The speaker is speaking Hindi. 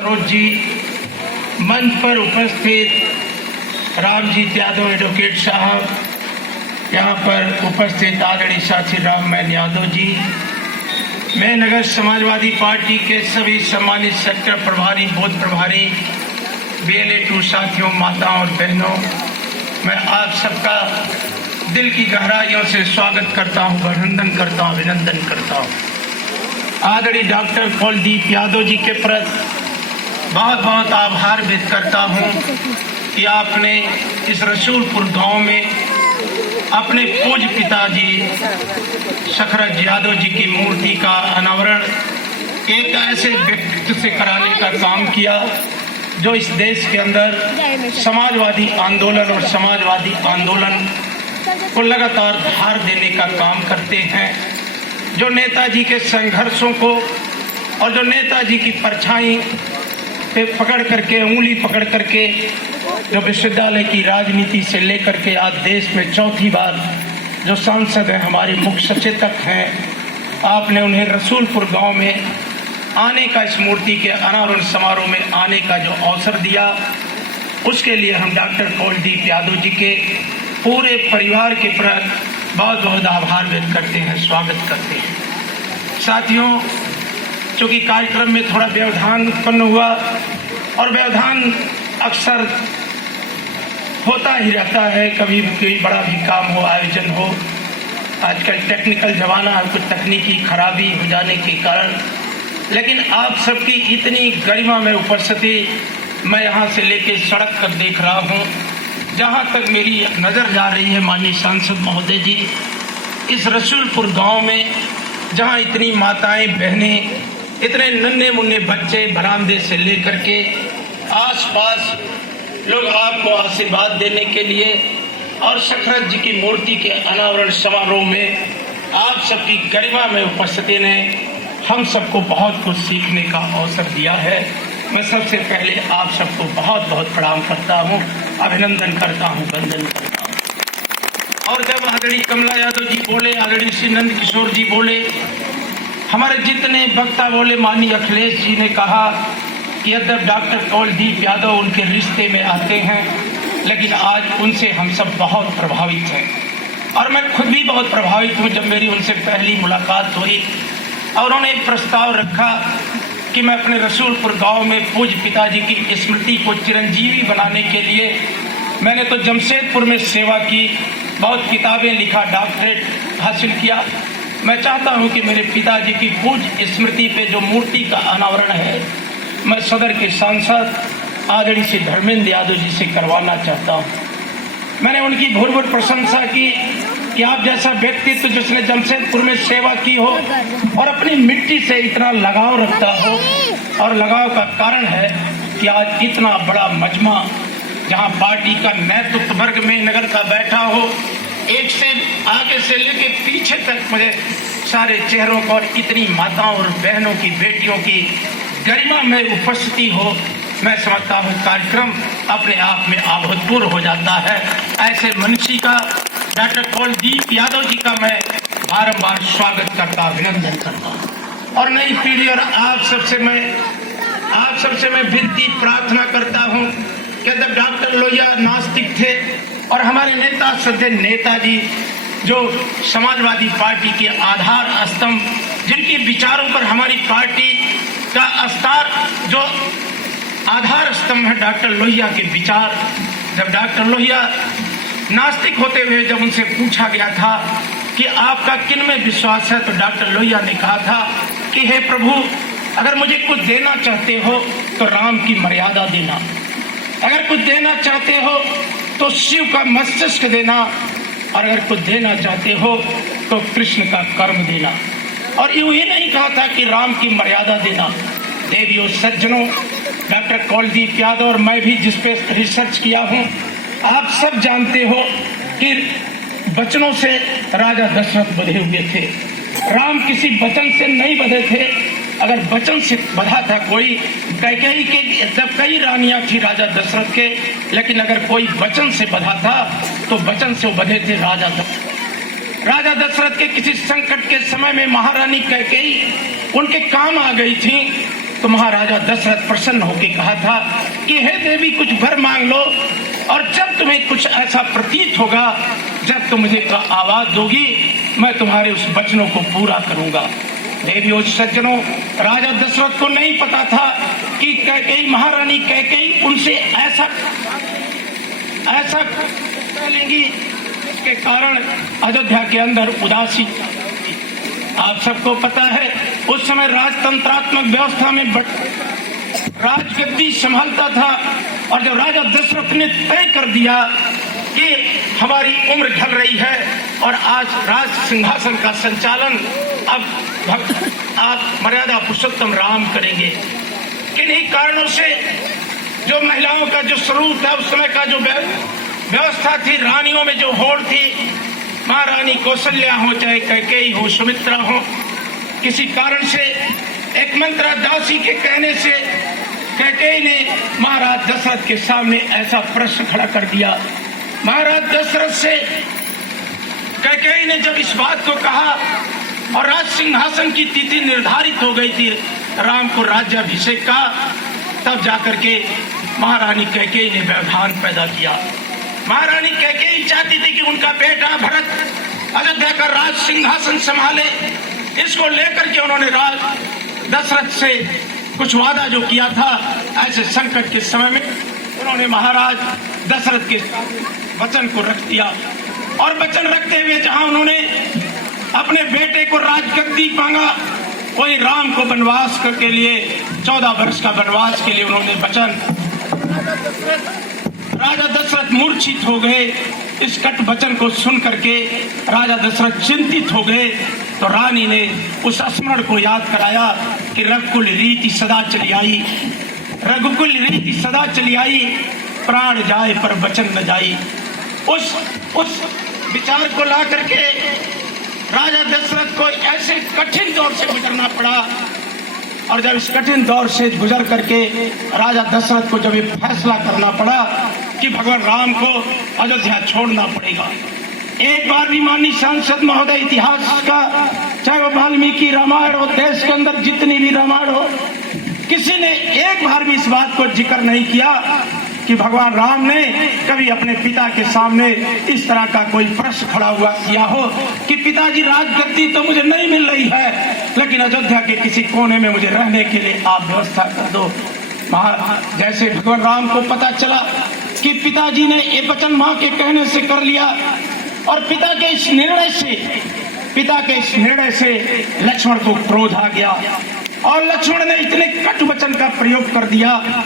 सरोज जी, मंच पर उपस्थित रामजीत यादव एडवोकेट साहब, यहाँ पर उपस्थित आदरणीय साथी राममैन यादव जी, मैं नगर समाजवादी पार्टी के सभी सम्मानित सेक्टर प्रभारी, बूथ प्रभारी, BLA 2 साथियों, माताओं और बहनों, मैं आप सबका दिल की गहराइयों से स्वागत करता हूँ, अभिनंदन करता हूँ, अभिनंदन करता हूँ। आदरणीय डॉक्टर कुलदीप यादव जी के प्रति बहुत बहुत आभार व्यक्त करता हूँ कि आपने इस रसूलपुर गांव में अपने पूज्य पिताजी सखरज यादव जी की मूर्ति का अनावरण एक ऐसे व्यक्तित्व से कराने का काम किया जो इस देश के अंदर समाजवादी आंदोलन और समाजवादी आंदोलन को लगातार धार देने का काम करते हैं, जो नेताजी के संघर्षों को और जो नेताजी की परछाई पे पकड़ करके, उंगली पकड़ करके, जो विश्वविद्यालय की राजनीति से लेकर के आज देश में चौथी बार जो सांसद हैं, हमारे मुख्य सचेतक हैं, आपने उन्हें रसूलपुर गांव में आने का, इस मूर्ति के अनावरण समारोह में आने का जो अवसर दिया, उसके लिए हम डॉक्टर कुलदीप यादव जी के पूरे परिवार के प्रति बहुत बहुत आभार व्यक्त करते हैं, स्वागत करते हैं। साथियों, चूंकि कार्यक्रम में थोड़ा व्यवधान उत्पन्न हुआ और व्यवधान अक्सर होता ही रहता है, कभी कोई बड़ा भी काम हो, आयोजन हो, आजकल टेक्निकल जमाना है, कुछ तकनीकी खराबी हो जाने के कारण, लेकिन आप सबकी इतनी गरिमा में उपस्थिति मैं यहाँ से लेके सड़क तक देख रहा हूँ, जहाँ तक मेरी नज़र जा रही है। माननीय सांसद महोदय जी, इस रसूलपुर गांव में जहाँ इतनी माताएं, बहनें, इतने नन्हे मुन्ने बच्चे बरामदे से लेकर के आसपास लोग आपको आशीर्वाद देने के लिए और सखरज जी की मूर्ति के अनावरण समारोह में आप सबकी गरिमा में उपस्थिति ने हम सबको बहुत कुछ सीखने का अवसर दिया है। मैं सबसे पहले आप सबको बहुत बहुत प्रणाम करता हूँ, अभिनंदन करता हूँ, वंदन करता हूँ। और जब आदरणीय कमला यादव जी बोले, आदरणीय श्री नंद किशोर जी बोले, हमारे जितने वक्ता बोले, माननीय अखिलेश जी ने कहा कि यद्यपि डॉक्टर कुलदीप यादव उनके रिश्ते में आते हैं, लेकिन आज उनसे हम सब बहुत प्रभावित हैं। और मैं खुद भी बहुत प्रभावित हूँ। जब मेरी उनसे पहली मुलाकात हुई और उन्होंने एक प्रस्ताव रखा कि मैं अपने रसूलपुर गांव में पूज्य पिताजी की स्मृति को चिरंजीवी बनाने के लिए, मैंने तो जमशेदपुर में सेवा की, बहुत किताबें लिखा, डॉक्टरेट हासिल किया। मैं चाहता हूं कि मेरे पिताजी की पूज्य स्मृति पे जो मूर्ति का अनावरण है, मैं सदर के सांसद आदरणीय श्री धर्मेंद्र यादव जी से करवाना चाहता हूं। मैंने उनकी भूर भूर प्रशंसा की कि आप जैसा व्यक्तित्व जिसने जमशेदपुर में सेवा की हो और अपनी मिट्टी से इतना लगाव रखता हो, और लगाव का कारण है कि आज इतना बड़ा मजमा जहां पार्टी का नेतृत्व वर्ग में नगर का बैठा हो, एक से आगे से लेके पीछे तक मुझे सारे चेहरों पर इतनी माताओं और बहनों की, बेटियों की गरिमा में उपस्थिति हो, मैं समझता हूँ कार्यक्रम अपने आप में अभूतपूर्व हो जाता है। ऐसे मनुष्य का, डॉक्टर कुलदीप यादव जी का मैं बारंबार स्वागत करता, अभिनंदन करता हूँ। और नई पीढ़ी और आप सबसे मैं विनती प्रार्थना करता हूँ कि जब डॉक्टर लोहिया नास्तिक थे और हमारे नेता श्रद्धेय नेताजी जो समाजवादी पार्टी के आधार स्तंभ, जिनके विचारों पर हमारी पार्टी का जो आधार स्तंभ है डॉक्टर लोहिया के विचार, जब डॉक्टर लोहिया नास्तिक होते हुए जब उनसे पूछा गया था कि आपका किन में विश्वास है, तो डॉक्टर लोहिया ने कहा था कि हे प्रभु, अगर मुझे कुछ देना चाहते हो तो राम की मर्यादा देना, अगर कुछ देना चाहते हो तो शिव का मस्तिष्क देना, और अगर कुछ देना चाहते हो तो कृष्ण का कर्म देना। और यूं ही नहीं कहा था कि राम की मर्यादा देना। देवियों, सज्जनों, डॉक्टर कुलदीप यादव और मैं भी जिस पे रिसर्च किया हूँ, आप सब जानते हो कि वचनों से राजा दशरथ बधे हुए थे। राम किसी वचन से नहीं बधे थे। अगर वचन से बधा था कोई, कैकेयी के जब कई रानियां थी राजा दशरथ के, लेकिन अगर कोई वचन से बधा था तो वचन से बधे थे राजा दशरथ के किसी संकट के समय में महारानी कैकेयी उनके काम आ गई थी तो महाराजा दशरथ प्रसन्न होकर कहा था कि हे देवी कुछ वर मांग लो, और जब तुम्हें कुछ ऐसा प्रतीत होगा, जब तुम मुझे आवाज दोगी, मैं तुम्हारे उस वचनों को पूरा करूंगा। देवी और सज्जनों, राजा दशरथ को नहीं पता था कि कैकेयी, महारानी कैकेयी उनसे ऐसा लेंगी, इसके कारण अयोध्या के अंदर उदासी। आप सबको पता है उस समय राजतंत्रात्मक व्यवस्था में राजगद्दी संभालता था, और जब राजा दशरथ ने तय कर दिया कि हमारी उम्र ढल रही है और आज राज सिंहासन का संचालन अब आप मर्यादा पुरुषोत्तम राम करेंगे, किन्हीं कारणों से जो महिलाओं का जो स्वरूप था, उस समय का जो व्यवस्था थी, रानियों में जो होड़ थी, महारानी कौशल्या हो चाहे कैकेयी हो, सुमित्रा हो, किसी कारण से एक मंत्रा दासी के कहने से कैकेयी ने महाराज दशरथ के सामने ऐसा प्रश्न खड़ा कर दिया। महाराज दशरथ से कैकेयी ने जब इस बात को कहा और राज सिंहासन की तिथि निर्धारित हो गई थी राम को राज्याभिषेक का, तब जाकर के महारानी कैकेयी ने व्यवधान पैदा किया। महारानी कैकेयी चाहती थी कि उनका बेटा भरत अयोध्या का राज सिंहासन संभाले। इसको लेकर के उन्होंने राज दशरथ से कुछ वादा जो किया था, ऐसे संकट के समय में उन्होंने महाराज दशरथ के वचन को रख दिया, और वचन रखते हुए जहां उन्होंने अपने बेटे को राजगद्दी मांगा, वही राम को वनवास के लिए 14 वर्ष का वनवास के लिए उन्होंने वचन। राजा दशरथ मूर्छित हो गए। इस कट वचन को सुन करके राजा दशरथ चिंतित हो गए, तो रानी ने उस स्मरण को याद कराया कि रघुकुल रीति सदा चली आई, रघुकुल रीति सदा चली आई, प्राण जाए पर वचन न जाई। उस विचार को ला करके राजा दशरथ को ऐसे कठिन दौर से गुजरना पड़ा, और जब इस कठिन दौर से गुजर करके राजा दशरथ को जब ये फैसला करना पड़ा कि भगवान राम को अयोध्या छोड़ना पड़ेगा। एक बार भी माननीय सांसद महोदय, इतिहास का चाहे वो वाल्मीकि रामायण हो, देश के अंदर जितनी भी रामायण हो, किसी ने एक बार भी इस बात को जिक्र नहीं किया कि भगवान राम ने कभी अपने पिता के सामने इस तरह का कोई प्रश्न खड़ा हुआ किया हो कि पिताजी राजगद्दी तो मुझे नहीं मिल रही है, लेकिन अयोध्या के किसी कोने में मुझे रहने के लिए आप व्यवस्था कर दो। जैसे भगवान राम को पता चला कि पिताजी ने ये वचन मां के कहने से कर लिया, और पिता के इस निर्णय से लक्ष्मण को क्रोध आ गया, और लक्ष्मण ने इतने कटु वचन का प्रयोग कर दिया